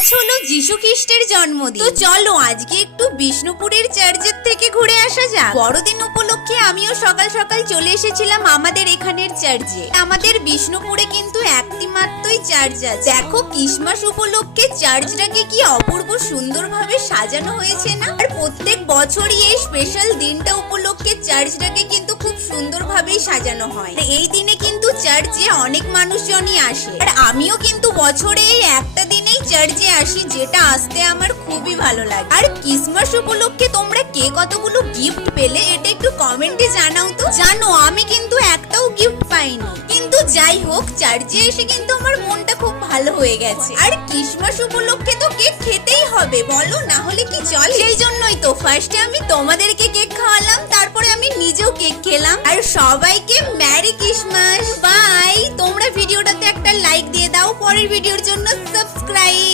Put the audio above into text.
আজ হলো যিশু খ্রিস্টের জন্মদিন। তো চলো আজকে একটু বিষ্ণুপুরের চার্চের থেকে ঘুরে আসা যাক। বড়দিন উপলক্ষে আমিও সকাল সকাল চলে এসেছিলাম আমাদের এখানের চার্চে। আমাদের বিষ্ণুপুরে কিন্তু একটি মাত্রই চার্চ আছে। দেখো ক্রিসমাস উপলক্ষে চার্চটাকে কি অপূর্ব সুন্দরভাবে সাজানো হয়েছে না? আর প্রত্যেক বছরই এই স্পেশাল দিনটা উপলক্ষে চার্চটাকে কিন্তু খুব সুন্দরভাবেই সাজানো হয়। এই দিনে কিন্তু চার্চে অনেক মানুষজনই আসে, আর আমিও কিন্তু বছরে এই একটা দিনেই চার্চে আসি, যেটা আসতে আমার খুবই ভালো লাগে। আর ক্রিসমাস উপলক্ষে তোমরা কে কতগুলো গিফট পেলে এটা একটু কমেন্টে জানাও তো। জানো আমি কিন্তু একটাও গিফট পাইনি, কিন্তু যাই হোক চার্চে এসে কিন্তু আমার মনটা খুব ভালো হয়ে গেছে। আর ক্রিসমাস উপলক্ষে তো কেক খেতেই হবে, বলো না হলে কি চলে? সেই জন্যই তো ফার্স্টে আমি তোমাদেরকে কেক খাওয়ালাম, তারপরে আমি নিজেও কেক খেলাম। আর সবাইকে মেরি ক্রিসমাস, বাই। তোমরা ভিডিওটাতে একটা লাইক দিয়ে দাও, পরের ভিডিওর জন্য সাবস্ক্রাইব।